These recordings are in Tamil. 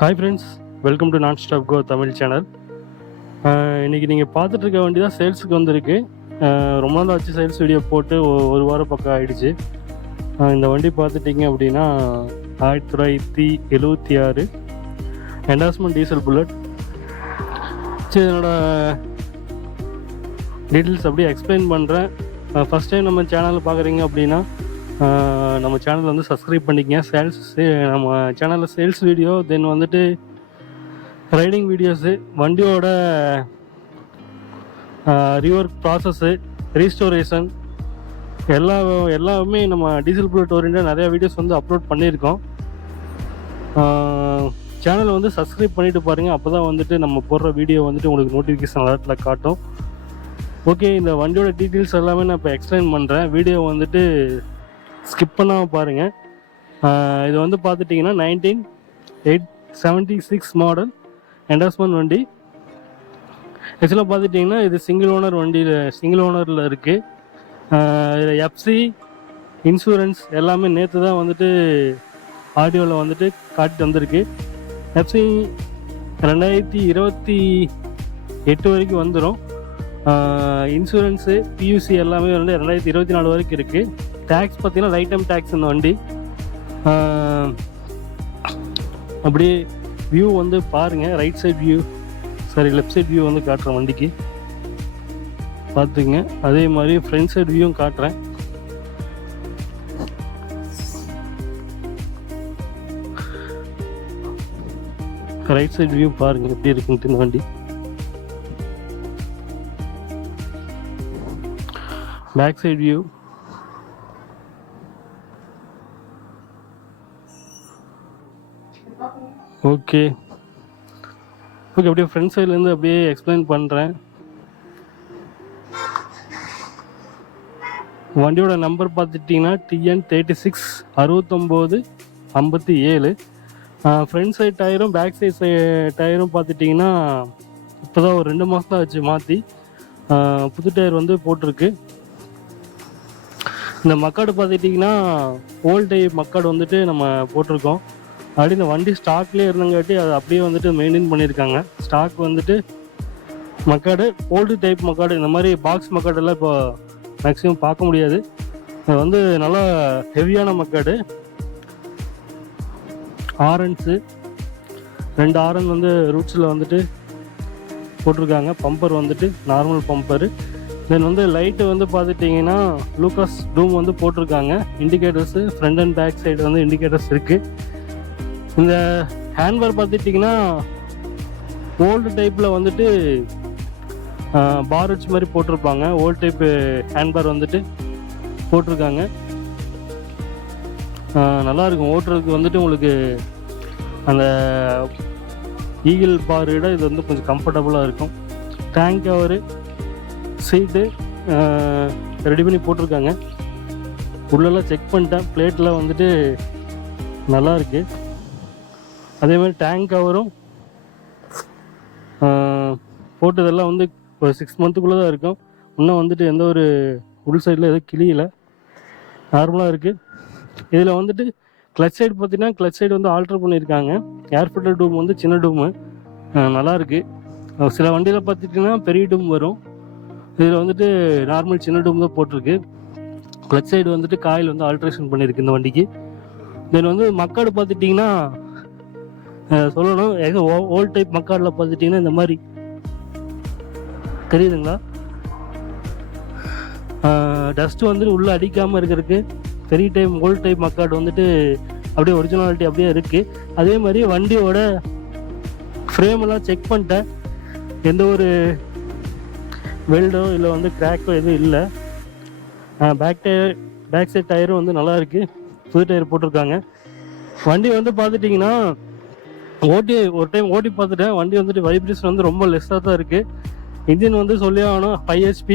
ஹாய் ஃப்ரெண்ட்ஸ், வெல்கம் டு நான் ஸ்டாப் கோ தமிழ் சேனல். இன்றைக்கி நீங்கள் பார்த்துட்டு இருக்க வண்டி தான் சேல்ஸுக்கு வந்திருக்கு. ரொம்ப நாள் ஆச்சு சேல்ஸ் வீடியோ போட்டு ஒரு வாரம் பக்கம் ஆகிடுச்சு. இந்த வண்டி பார்த்துட்டிங்க அப்படின்னா 1976 என்டாஸ்மெண்ட் டீசல் புல்லட். சரி, என்னோட டீட்டெயில்ஸ் அப்படியே எக்ஸ்பிளைன் பண்ணுறேன். ஃபஸ்ட் டைம் நம்ம சேனலில் பார்க்குறீங்க அப்படின்னா நம்ம சேனல் வந்து சப்ஸ்கிரைப் பண்ணிக்கங்க. நம்ம சேனலில் சேல்ஸ் வீடியோ, தென் வந்துட்டு ரைடிங் வீடியோஸு, வண்டியோட ரீஒர்க் ப்ராசஸ்ஸு, ரீஸ்டோரேஷன் எல்லாமே நம்ம டீசல் புல்லட் ஓரியன்டாக நிறையா வீடியோஸ் வந்து அப்லோட் பண்ணியிருக்கோம். சேனலை வந்து சப்ஸ்கிரைப் பண்ணிவிட்டு பாருங்கள். அப்போ தான் வந்துட்டு நம்ம போடுற வீடியோ வந்துட்டு உங்களுக்கு நோட்டிஃபிகேஷன் அலர்ட்டில் காட்டும். ஓகே, இந்த வண்டியோட டீட்டெயில்ஸ் எல்லாமே நான் இப்போ எக்ஸ்பிளைன் பண்ணுறேன். வீடியோ வந்துட்டு ஸ்கிப் பண்ணாமல் பாருங்கள். இது வந்து பார்த்துட்டிங்கன்னா 1976 மாடல் என்டாஸ்மெண்ட் வண்டி. ஆக்சுவலாக பார்த்துட்டிங்கன்னா இது சிங்கிள் ஓனரில் இருக்குது. இதில் எஃப்சி, இன்சூரன்ஸ் எல்லாமே நேற்று தான் வந்துட்டு ஆடியோவில் வந்துட்டு காட்டிட்டு வந்திருக்கு. எஃப்சி 2028 வரைக்கும் வந்துடும். இன்சூரன்ஸு, பியூசி எல்லாமே வந்து 2024 வரைக்கும் இருக்குது. டேக்ஸ் பார்த்தீங்கன்னா லைட் டைம் டேக்ஸ் இந்த வண்டி. அப்படியே வியூ வந்து பாருங்கள். Right side view, left side view வந்து காட்டுறேன் வண்டிக்கு, பார்த்துங்க. அதே மாதிரி ஃப்ரண்ட் சைட் வியூவும் காட்டுறேன். ரைட் சைட் வியூ பாருங்கள் எப்படி இருக்குன்ட்டு இந்த வண்டி. Back side view, okay. அப்படியே ஃப்ரண்ட் சைட்லேருந்து அப்படியே எக்ஸ்பிளைன் பண்ணுறேன். வண்டியோட நம்பர் பார்த்துட்டிங்கன்னா TN 36 69 57. ஃப்ரண்ட் சைட் டயரும் பேக் சைட் டயரும் பார்த்துட்டிங்கன்னா இப்போ தான் ஒரு 2 மாதம் தான் ஆச்சு மாற்றி. புது டயர் வந்து போட்டிருக்கு. இந்த மக்காடு பார்த்துட்டிங்கன்னா ஓல்ட் டைப் மக்காடு வந்துட்டு நம்ம போட்டிருக்கோம். அப்படி இந்த வண்டி ஸ்டாக்லேயே இருந்தங்காட்டி அது அப்படியே வந்துட்டு மெயின்டைன் பண்ணியிருக்காங்க. ஸ்டாக் வந்துட்டு மக்காடு, ஓல்டு டைப் மக்காடு, இந்த மாதிரி பாக்ஸ் மக்காடெல்லாம் இப்போ மேக்ஸிமம் பார்க்க முடியாது. அது வந்து நல்லா ஹெவியான மக்காடு. ஆரன்ஸு 2 ஆரன் வந்து ரூட்ஸில் வந்துட்டு போட்டிருக்காங்க. பம்பர் வந்துட்டு நார்மல் பம்பரு. தென் வந்து லைட்டு வந்து பார்த்துட்டிங்கன்னா லூகாஸ் டூம் வந்து போட்டிருக்காங்க. Indicators front and back side வந்து இண்டிகேட்டர்ஸ் இருக்குது. இந்த ஹேண்ட்பார் பார்த்துட்டிங்கன்னா ஓல்டு டைப்பில் வந்துட்டு பார் வச்சு மாதிரி போட்டிருப்பாங்க. ஓல்டு டைப்பு ஹேண்ட்பார் வந்துட்டு போட்டிருக்காங்க. நல்லாயிருக்கும் ஓட்டுறதுக்கு வந்துட்டு. உங்களுக்கு அந்த ஈகிள் பார் விட இது வந்து கொஞ்சம் கம்ஃபர்டபுளாக இருக்கும். டேங்க் கவரு, சீட்டு ரெடி பண்ணி போட்டிருக்காங்க. உள்ளெல்லாம் செக் பண்ணிட்டேன். பிளேட்டில் வந்துட்டு நல்லாயிருக்கு. அதே மாதிரி டேங்க் கவரும் போட்டதெல்லாம் வந்து ஒரு 6 மந்த்துக்குள்ளே தான் இருக்கும். இன்னும் வந்துட்டு எந்த ஒரு உள் சைடில் எதுவும் கிளியில் நார்மலாக இருக்குது. இதில் வந்துட்டு கிளச் சைடு பார்த்தீங்கன்னா கிளச் சைடு வந்து ஆல்ட்ரு பண்ணியிருக்காங்க. ஏர் ஃபில்டர் டூம் வந்து சின்ன டூமு, நல்லாயிருக்கு. சில வண்டியில் பார்த்துட்டிங்கன்னா பெரிய டூம் வரும். இதில் வந்துட்டு நார்மல் சின்ன டூம் தான் போட்டிருக்கு. கிளச் சைடு வந்துட்டு காயில் வந்து ஆல்ட்ரேஷன் பண்ணியிருக்கு இந்த வண்டிக்கு. தென் வந்து மக்காடு பார்த்துட்டிங்கன்னா சொல்லணும், ஓல்ட் டைப் மக்காடில் பார்த்துட்டிங்கன்னா இந்த மாதிரி தெரியுதுங்களா, டஸ்ட்டு வந்துட்டு உள்ளே அடிக்காமல் இருக்கிறதுக்கு பெரிய டைப் ஓல்ட் டைப் மக்காடு வந்துட்டு அப்படியே ஒரிஜினாலிட்டி அப்படியே இருக்குது. அதே மாதிரி வண்டியோட ஃப்ரேமெல்லாம் செக் பண்ணிட்டேன். எந்த ஒரு வெல்டோ இல்லை வந்து கிராக்கோ எதுவும் இல்லை. பேக் சைட் டயரும் வந்து நல்லா இருக்குது. புது டயர் போட்டிருக்காங்க. வண்டி வந்து பார்த்துட்டிங்கன்னா ஒரு டைம் ஓட்டி பார்த்துட்டேன். வண்டி வந்துட்டு வைப்ரேஷன் வந்து ரொம்ப லெஸ்ஸாக தான் இருக்குது. இன்ஜின் வந்து சொல்லி ஆகணும் 5 HP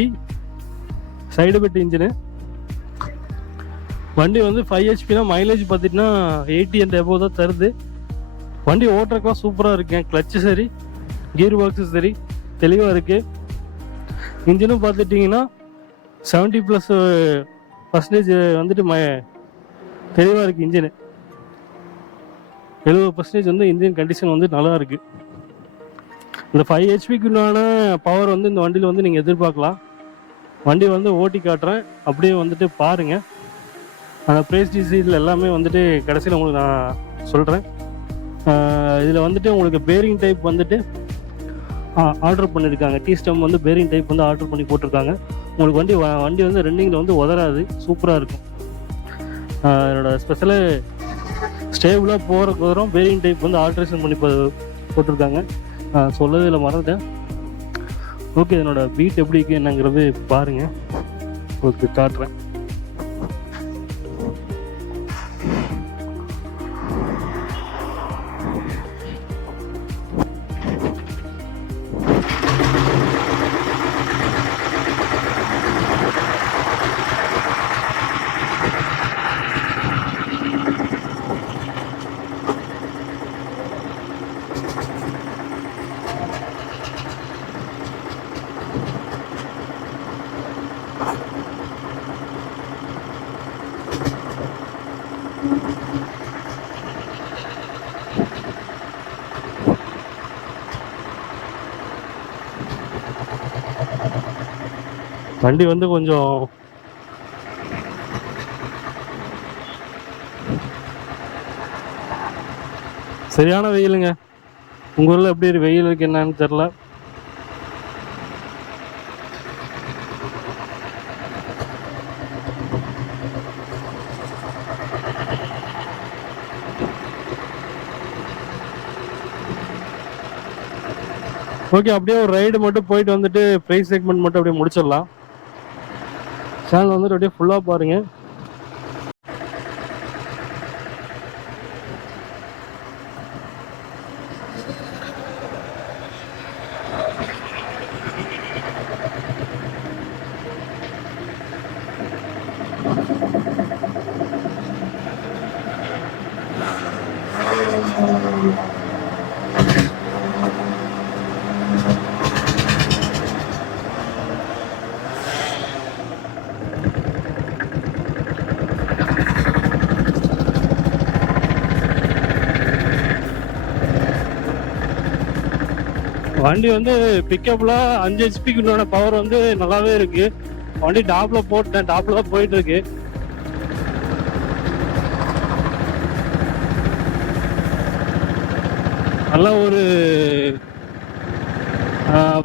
சைடு பெட் இன்ஜினு. வண்டி வந்து 5 HPனா மைலேஜ் பார்த்திங்கன்னா 80 and above தான் தருது. வண்டி ஓட்டுறதுக்கெலாம் சூப்பராக இருக்கேன். கிளச்சு சரி, கியர் பாக்ஸு சரி தெளிவாக இருக்குது. இன்ஜினும் பார்த்துட்டிங்கன்னா 70+% வந்துட்டு தெளிவாக இருக்குது இன்ஜினு. 70% வந்து இன்ஜின் கண்டிஷன் வந்து நல்லா இருக்குது. இந்த 5 ஹெச்பிக்குண்டான பவர் வந்து இந்த வண்டியில் வந்து நீங்கள் எதிர்பார்க்கலாம். வண்டி வந்து ஓட்டி காட்டுறேன், அப்படியே வந்துட்டு பாருங்கள். அந்த ப்ரைஸ் டீசல் எல்லாமே வந்துட்டு கடைசியில் உங்களுக்கு நான் சொல்கிறேன். இதில் வந்துட்டு உங்களுக்கு பேரிங் டைப் வந்துட்டு ஆர்டர் பண்ணியிருக்காங்க. டீ ஸ்டம் வந்து பேரிங் டைப் வந்து ஆர்டர் பண்ணி போட்டிருக்காங்க. உங்களுக்கு வண்டி வந்து ரன்னிங்கில் வந்து உதறாது, சூப்பராக இருக்கும். என்னோடய ஸ்பெஷலு ஸ்டேபிளாக போகிறக்கு வரும் பேரிங் டைப் வந்து ஆல்ட்ரேஷன் பண்ணி போட்டிருக்காங்க. சொல்லவே இல்லை, மறந்துட்டேன். ஓகே, என்னோடய பீட் எப்படி இருக்குது என்னங்கிறது பாருங்கள், உங்களுக்கு காட்டுறேன். வண்டி வந்து கொஞ்சம் சரியான வெயிலுங்க. உங்கள் ஊரில் எப்படி வெயில் இருக்கு என்னன்னு தெரில. ஓகே, அப்படியே ஒரு ரைடு மட்டும் போயிட்டு வந்துட்டு ப்ரைஸ் செக்மெண்ட் மட்டும் அப்படியே முடிச்சிடலாம். சேனல் வந்துட்டு அப்படியே ஃபுல்லாக பாருங்கள். வண்டி வந்து பிக்கப்பில் 5 ஹெச்பிக்குண்டான பவர் வந்து நல்லாவே இருக்கு. வண்டி டாப்பில் போட்டேன், டாப்பில் தான் போயிட்டு இருக்கு. நல்ல ஒரு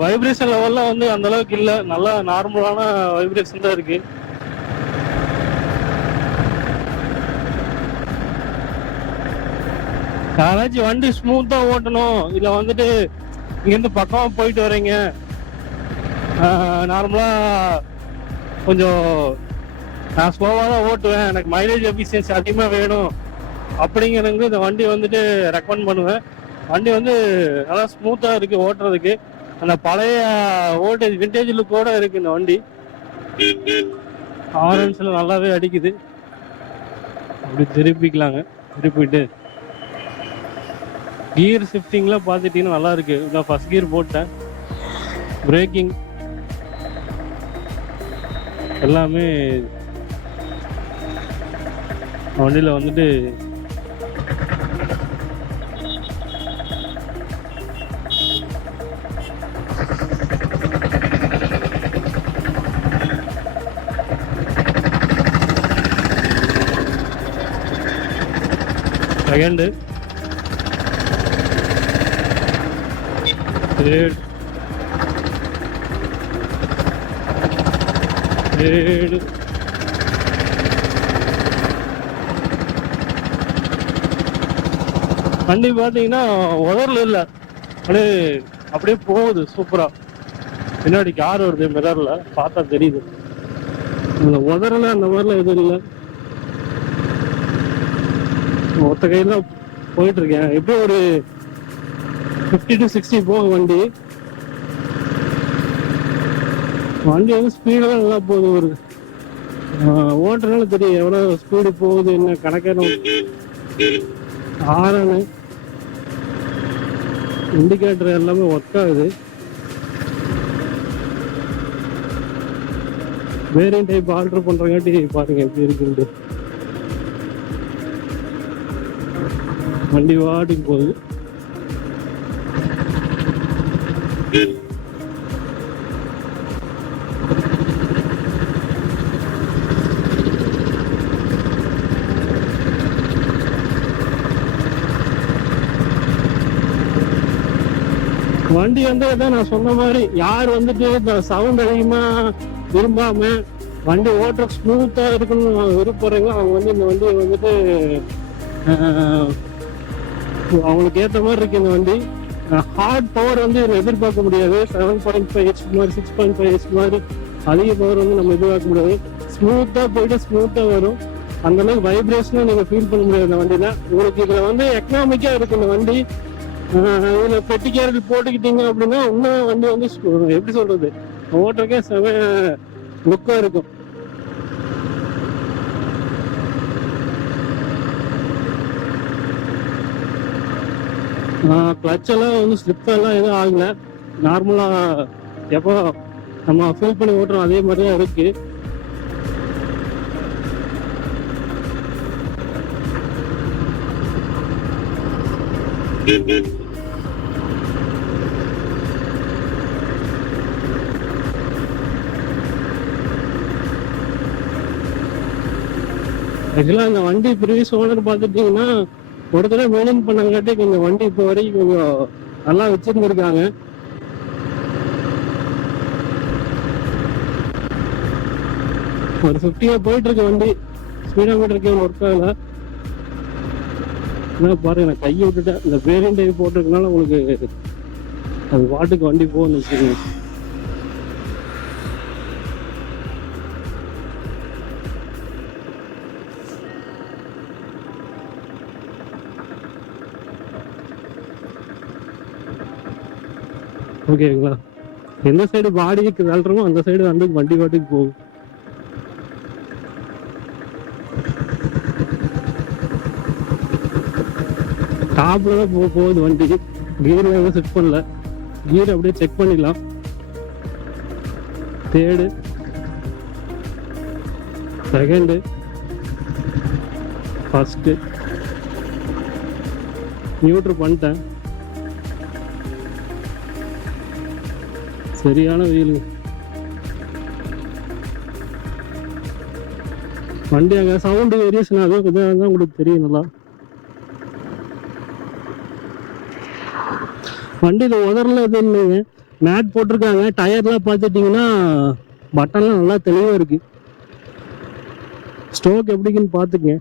வைப்ரேஷன் லெவலில் வந்து அந்த அளவுக்கு இல்லை, நல்லா நார்மலான வைப்ரேஷன் தான் இருக்கு. யாராச்சும் வண்டி ஸ்மூத்தாக ஓட்டணும், இல்லை வந்துட்டு இங்கேருந்து பக்கமாக போயிட்டு வரீங்க, நார்மலாக கொஞ்சம் நான் ஸ்லோவாக தான் ஓட்டுவேன், எனக்கு மைலேஜ் எஃபிஷியன்சி அதிகமாக வேணும் அப்படிங்கிறவங்க இந்த வண்டி வந்துட்டு ரெக்கமெண்ட் பண்ணுவேன். வண்டி வந்து நல்லா ஸ்மூத்தாக இருக்குது ஓட்டுறதுக்கு. அந்த பழைய ஓல்டேஜ் விண்டேஜ் லுக்கோட இருக்குது இந்த வண்டி. ஆரன்ஸில் நல்லாவே அடிக்குது. அப்படி திருப்பிக்கலாங்க. திருப்பிட்டு கியர் ஷிஃப்டிங்லாம் பார்த்துட்டிங்கன்னா நல்லா இருக்குது. நான் ஃபஸ்ட் கியர் போட்டேன். பிரேக்கிங் எல்லாமே வண்டியில் வந்துட்டு செகண்டு, தேர்ட், வண்டி பார்த்தீங்கன்னா உதறல இல்லை, அப்படியே போகுது சூப்பராக. பின்னாடி கார் வருது, மிரரில் பார்த்தா தெரியுது. இந்த உதறல அந்த மாதிரிலாம் எதுவும் இல்லை. ஒத்த கையில் தான் போயிட்டு இருக்கேன். எப்படியும் ஒரு 50 to 60 போகும் வண்டி. வண்டி வந்து ஸ்பீடாக நல்லா போகுது. ஒரு ஓட்டுறதுனால தெரியும் எவ்வளோ ஸ்பீடு போகுது, என்ன கணக்கணும். ஆரனு இண்டிகேட்டர் எல்லாமே ஒர்க் ஆகுது. வேரியன்ட் டைப் ஆல்டர் பண்ணுறங்காட்டி பாருங்க எப்படி இருக்குன்ட்டு. வண்டி வாட்டுக்கு போகுது. வண்டி வந்து அதான் நான் சொன்ன மாதிரி, யார் வந்துட்டு இந்த சவுண்ட் அதிகமா விரும்பாம வண்டி ஓட்டுற ஸ்மூத்தா இருக்கணும்னு விருப்பறீங்களோ அவங்க வந்து இந்த வண்டியை வந்துட்டு அவங்களுக்கு ஏற்ற மாதிரி இருக்கு. இந்த வண்டி ஹார்ட் பவர் வந்து இதில் எதிர்பார்க்க முடியாது. 7.5 HP மாதிரி 6.5 HP மாதிரி அதிக பவர் வந்து நம்ம எதிர்பார்க்க முடியாது. ஸ்மூத்தா போயிட்டு ஸ்மூத்தா வரும். அந்த அளவுக்கு வைப்ரேஷனும் நீங்க ஃபீல் பண்ண முடியாது இந்த வண்டியில. உங்களுக்கு இதுல வந்து எக்கனாமிக்கா இருக்கு இந்த வண்டி. இதுல பெட்டி கேரட் போட்டுக்கிட்டீங்க அப்படின்னா இன்னும் வண்டி வந்து எப்படி சொல்றது, ஓட்டுறக்கே செம லுக்கா இருக்கும். கிளச் எல்லாம் வந்து ஸ்லிப் எல்லாம் எதுவும் ஆகல. நார்மலா எப்போ நம்ம ஃபீல் பண்ணி ஓட்டுறோம் அதே மாதிரி தான் இருக்கு. ஆக்சுவலா இந்த வண்டி ப்ரீவியஸ் ஓனர் பார்த்துட்டீங்கன்னா ஒரு தடவை மெயின்டைன் பண்ணங்காட்டி கொஞ்சம் வண்டி இப்போ வரைக்கும் கொஞ்சம் நல்லா வச்சிருந்துருக்காங்க. ஒரு 50 போயிட்டு இருக்கு வண்டி. ஸ்பீடோமீட்டருக்கு ஒர்க் ஆகல. பாருங்க, நான் கையை விட்டுட்டேன். இந்த பேரிங் டைப் போட்டிருக்கனால உங்களுக்கு அது வாட்டுக்கு வண்டி போகணும்னு வச்சுக்கோங்க. ஓகேங்களா? எந்த சைடு பாடிக்கு தள்ளுறமோ அந்த சைடு வந்து வண்டி பாட்டுக்கு போகும். டாப்ல தான் போகுது வண்டி. கியர்ல எதுவும் செட் பண்ணல. கியர் அப்படியே செக் பண்ணிடலாம். தேர்டு, செகண்டு, ஃபர்ஸ்ட், நியூட்ரல் பண்ணிட்டேன். சரியான வெயில். வண்டி அங்கே சவுண்டு வேரியேஷன் ஆகும். இதான் உங்களுக்கு தெரியும் நல்லா. வண்டியில் உதறல எதுவும் இல்லைங்க. மேட் போட்டிருக்காங்க. டயர்லாம் பார்த்துட்டிங்கன்னா பட்டன்லாம் நல்லா தெளிவாக இருக்கு. ஸ்டோக் எப்படிக்குன்னு பார்த்துக்குங்க.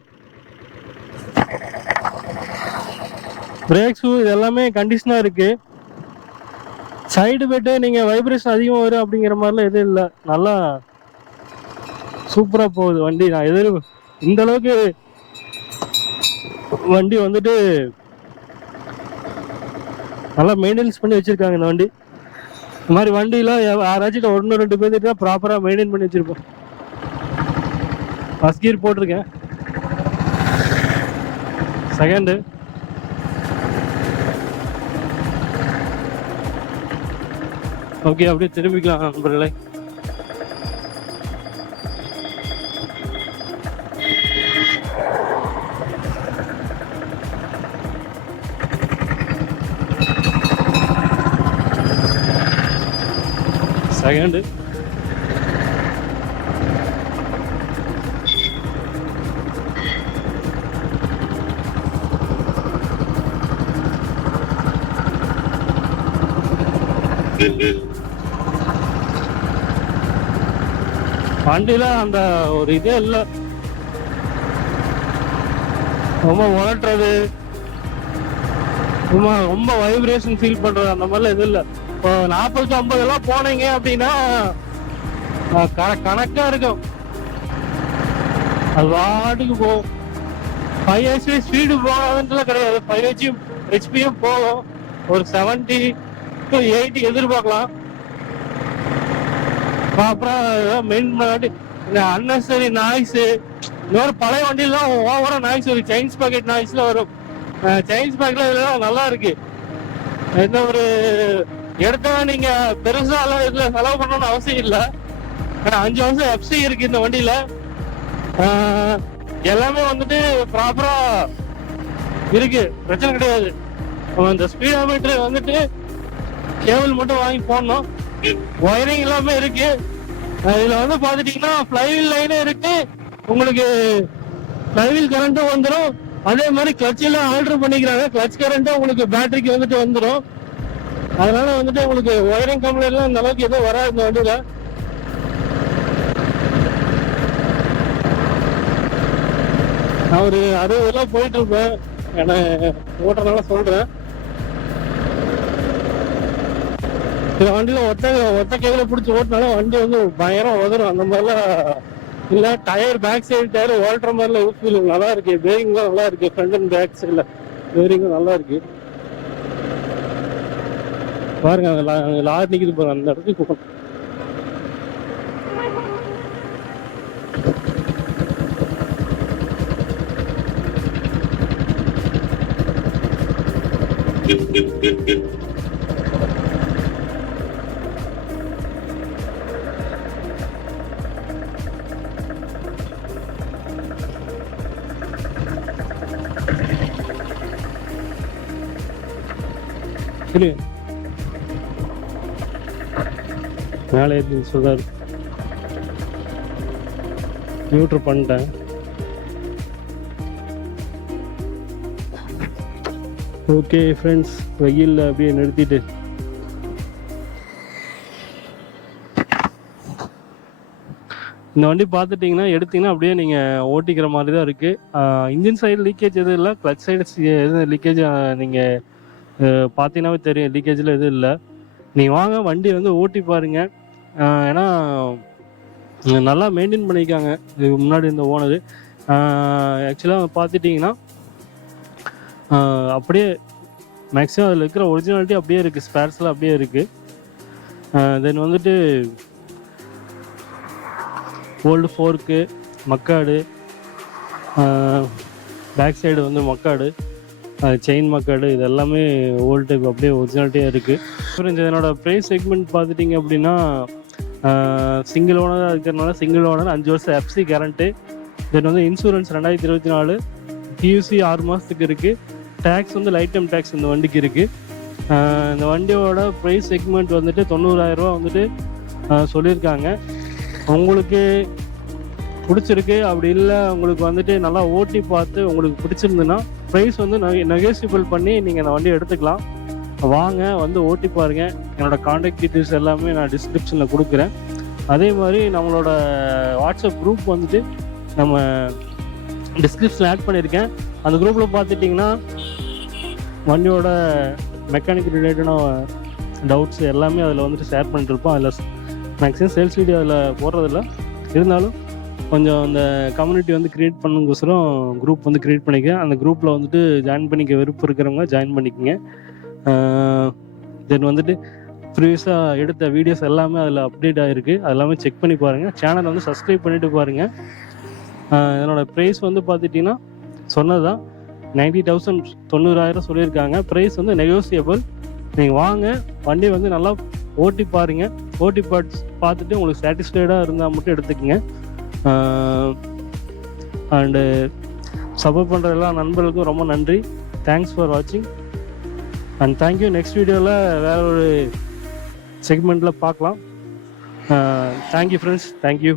பிரேக் ஷூ இது எல்லாமே கண்டிஷனாக இருக்கு. சைடு பெட்டு நீங்கள் வைப்ரேஷன் அதிகமாக வரும் அப்படிங்கிற மாதிரிலாம் எதுவும் இல்லை. நல்லா சூப்பராக போகுது வண்டி. நான் இந்த அளவுக்கு வண்டி வந்துட்டு நல்லா மெயின்டெனன்ஸ் பண்ணி வச்சுருக்காங்க இந்த வண்டி. இந்த மாதிரி வண்டியெலாம் யாராச்சும் 1-2 பேர்த்துட்டு தான் ப்ராப்பராக மெயின்டைன் பண்ணி வச்சுருப்போம். ஃபர்ஸ்ட் கியர் போட்டிருக்கேன். செகண்டு, ஓகே, அப்படியே திரும்பிக்கலாம் நண்பர்களே. செகண்டு, வண்டியில அந்த ஒரு இதே இல்லை. ரொம்ப உழட்டுறது, ரொம்ப வைப்ரேஷன் ஃபீல் பண்றது அந்த மாதிரிலாம் எதுவும் இல்லை. இப்போ 40-50 எல்லாம் போனீங்க அப்படின்னா கணக்கா இருக்கும். அது வாட்டுக்கு போகும். 5 HP ஸ்பீடு போகாதுன்றலாம் கிடையாது. 5 HPயும் போகும். ஒரு 70 to 80 எதிர்பார்க்கலாம். அப்புறம் மெயின் பண்ணாட்டி இந்த அன்னெசரி நாய்ஸு, இந்த மாதிரி பழைய வண்டியெல்லாம் ஓவரா நாய்ஸ் வரும். செயின்ஸ் பாக்கெட் நாய்ஸ்ல வரும். செயின்ஸ் பாக்கெட்ல இதெல்லாம் நல்லா இருக்கு. எந்த ஒரு எடுத்தா நீங்க பெருசாலாம் இதுல செலவு பண்ணணும்னு அவசியம் இல்லை. 5 வருஷம் FC இருக்கு இந்த வண்டியில. எல்லாமே வந்துட்டு ப்ராப்பரா இருக்கு, பிரச்சனை கிடையாது. இந்த ஸ்பீடோமீட்டர் வந்துட்டு கேபிள் மட்டும் வாங்கி போடணும். ஒயரிங் எல்லாமே இருக்கு. இதுல வந்து பாத்துட்டீங்கன்னா ஃப்ளைவீல் லைனும் இருக்கு, உங்களுக்கு ஃப்ளைவீல் கரண்ட்டும் வந்துடும். அதே மாதிரி கிளட்சில் ஆல்டர் பண்ணிக்கிறாங்க, கிளட்ச் கரண்ட்டும் உங்களுக்கு பேட்டரிக்கு வந்துட்டு வந்துடும். அதனால வந்துட்டு உங்களுக்கு ஒயரிங் கம்ப்ளைண்ட்லாம் இந்த அளவுக்கு எதுவும் வராது இந்த வண்டியில. நான் ஒரு 60 போயிட்டு இருப்பேன், ஏன்னா ஓட்டுறதுனால சொல்றேன். இந்த வண்டியில ஒத்த கையில பிடிச்சி ஓட்டினாலும் வண்டி வந்து பயங்கரம் உதரும். அந்த மாதிரிலாம் இல்லை. டயர் பேக் சைடு டயர் ஓட்டுற மாதிரிலாம் யூஸ்ஃபுல் நல்லா இருக்கு. பேரிங்லாம் நல்லா இருக்கு, ஃப்ரண்ட் அண்ட் பேக் சைடில் பேரிங்கும் நல்லா இருக்கு. பாருங்க லாரி நிற்கிது பாருங்க, அந்த இடத்துக்கு போகணும். சரி, மேலே ஏற்றி சொல்றாரு. நியூட்ரு பண்ணிட்டேன். ஓகே ஃப்ரெண்ட்ஸ், வெயிலில் அப்படியே நிறுத்திட்டு இந்த வண்டி பார்த்துட்டிங்கன்னா எடுத்திங்கன்னா அப்படியே நீங்கள் ஓட்டிக்கிற மாதிரி தான் இருக்குது. இன்ஜின் சைடு லீக்கேஜ் எதுவும் இல்லை, கிளச் சைடு எதுவும் லீக்கேஜ் நீங்கள் பார்த்தீங்கன்னாவே தெரியும், லீக்கேஜில் எதுவும் இல்லை. நீங்கள் வாங்க வண்டி வந்து ஓட்டி பாருங்கள். ஏன்னா நல்லா மெயின்டைன் பண்ணியிருக்காங்க இதுக்கு முன்னாடி இந்த ஓனரு. ஆக்சுவலாக பார்த்துட்டிங்கன்னா அப்படியே மேக்ஸிமம் அதில் இருக்கிற ஒரிஜினாலிட்டி அப்படியே இருக்குது, ஸ்பேர்ஸ்லாம் அப்படியே இருக்குது. தென் வந்துட்டு ஓல்டு ஃபோர்க்கு, மக்காடு, பேக் சைடு வந்து மக்காடு, செயின் மக்காடு, இது எல்லாமே ஓல்டு டைப் அப்படியே ஒரிஜினாலிட்டியாக இருக்குது. அப்புறம் இதனோட ப்ரைஸ் செக்மெண்ட் பார்த்துட்டிங்க அப்படின்னா சிங்கிள் ஓனராக இருக்கிறதுனால சிங்கிள் ஓனர் 5 வருஷம் எஃப்சி கேரண்ட்டு. தென் வந்து இன்சூரன்ஸ் 2024, டியூசி 6 மாதத்துக்கு இருக்குது. டேக்ஸ் வந்து லைட் டைம் டேக்ஸ் இந்த வண்டிக்கு இருக்குது. இந்த வண்டியோட ப்ரைஸ் செக்மெண்ட் வந்துட்டு 90,000 ரூபா வந்துட்டு சொல்லியிருக்காங்க. உங்களுக்கு பிடிச்சிருக்கு, அப்படி இல்லை உங்களுக்கு வந்துட்டு நல்லா ஓட்டி பார்த்து உங்களுக்கு பிடிச்சிருந்துன்னா ப்ரைஸ் வந்து நெகோசியபிள் பண்ணி நீங்கள் இந்த வண்டியை எடுத்துக்கலாம். வாங்க வந்து ஓட்டி பாருங்கள். என்னோடய காண்டாக்ட் டீட்டெயில்ஸ் எல்லாமே நான் டிஸ்கிரிப்ஷனில் கொடுக்குறேன். அதே மாதிரி நம்மளோட வாட்ஸ்அப் குரூப் வந்துட்டு நம்ம டிஸ்கிரிப்ஷனில் ஆட் பண்ணியிருக்கேன். அந்த குரூப்பில் பார்த்துட்டிங்கன்னா வண்டியோட மெக்கானிக் ரிலேட்டடான டவுட்ஸ் எல்லாமே அதில் வந்துட்டு ஷேர் பண்ணிட்டுருப்போம். அதில் மேக்ஸிமம் சேல்ஸ் வீடியோ அதில் போடுறதில்ல, இருந்தாலும் கொஞ்சம் அந்த கம்யூனிட்டி வந்து க்ரியேட் பண்ணுங்கோசரம் குரூப் வந்து க்ரியேட் பண்ணிக்க. அந்த குரூப்பில் வந்துட்டு ஜாயின் பண்ணிக்க விருப்பம் இருக்கிறவங்க ஜாயின் பண்ணிக்கோங்க. தென் வந்துட்டு ப்ரீவியஸாக எடுத்த வீடியோஸ் எல்லாமே அதில் அப்டேட் ஆகிருக்கு, அது எல்லாமே செக் பண்ணி பாருங்கள். சேனலை வந்து சப்ஸ்கிரைப் பண்ணிவிட்டு பாருங்கள். இதனோட ப்ரைஸ் வந்து பார்த்துட்டிங்கன்னா சொன்னது தான் 90,000 90,000 சொல்லியிருக்காங்க. ப்ரைஸ் வந்து நெகோசியபிள். நீங்கள் வாங்க, வண்டி வந்து நல்லா ஓட்டி பாருங்கள். ஓட்டி பார்த்துட்டு உங்களுக்கு சாட்டிஸ்ஃபைடாக இருந்தால் மட்டும் எடுத்துக்கோங்க. அண்டு சப்போர்ட் பண்ணுற எல்லா நண்பர்களுக்கும் ரொம்ப நன்றி. தேங்க்ஸ் ஃபார் வாட்சிங் அண்ட் தேங்க்யூ. நெக்ஸ்ட் வீடியோவில் வேற ஒரு செக்மெண்ட்டில் பார்க்கலாம். Thank you friends, thank you.